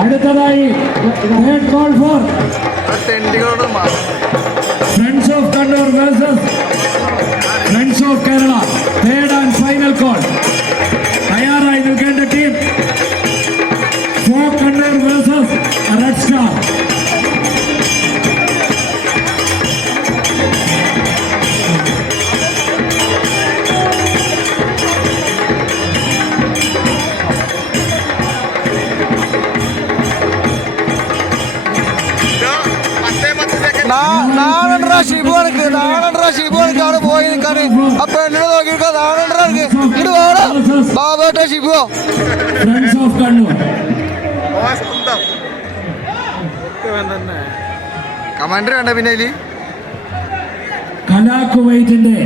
അടുത്തതായി third call for Friends of Kannur versus Friends of Kerala. Third and final call. തയ്യാറായി നിൽക്കേണ്ട team Folk Kannur versus Red Star. Shibu അവിടെ പോയി നിൽക്കാണ്. ആ പെണ്ണിനെ നോക്കിയിരിക്കാൻ ബാബേട്ട ഷിബു കമാൻഡർ വേണ്ട. പിന്നെ കലാ കുവൈറ്റിന്റെ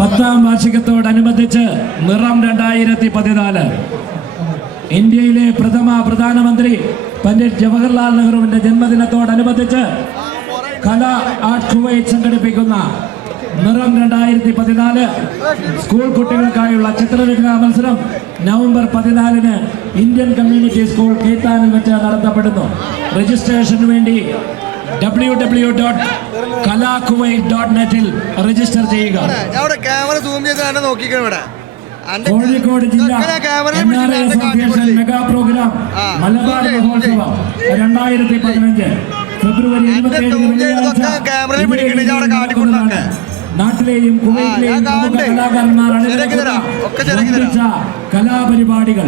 10ാം വാർഷികത്തോടനുബന്ധിച്ച് നിറം 2014 ഇന്ത്യയിലെ പ്രധാനമന്ത്രി പണ്ഡിറ്റ് ജവഹർലാൽ നെഹ്റുവിന്റെ ജന്മദിനത്തോടനുബന്ധിച്ച് കല ആർട്ട് കുവൈറ്റ് സംഘടിപ്പിക്കുന്ന നിറം 2014 സ്കൂൾ കുട്ടികൾക്കായുള്ള ചിത്രരചനാ മത്സരം നവംബർ 14 ഇന്ത്യൻ കമ്മ്യൂണിറ്റി സ്കൂൾ കേത്താനിൽ വെച്ച് നടത്തപ്പെടുന്നു. രജിസ്ട്രേഷന് വേണ്ടി www.kalakuwait.net രജിസ്റ്റർ ചെയ്യുക. കോഴിക്കോട് ജില്ലാ NRA association mega programme Malabar മഹോത്സവം 2015 ഫെബ്രുവരി 27 നാട്ടിലെയും കുവൈറ്റിലെയും കലാകാരന്മാർ അണിനിരക്കുന്ന കലാപരിപാടികൾ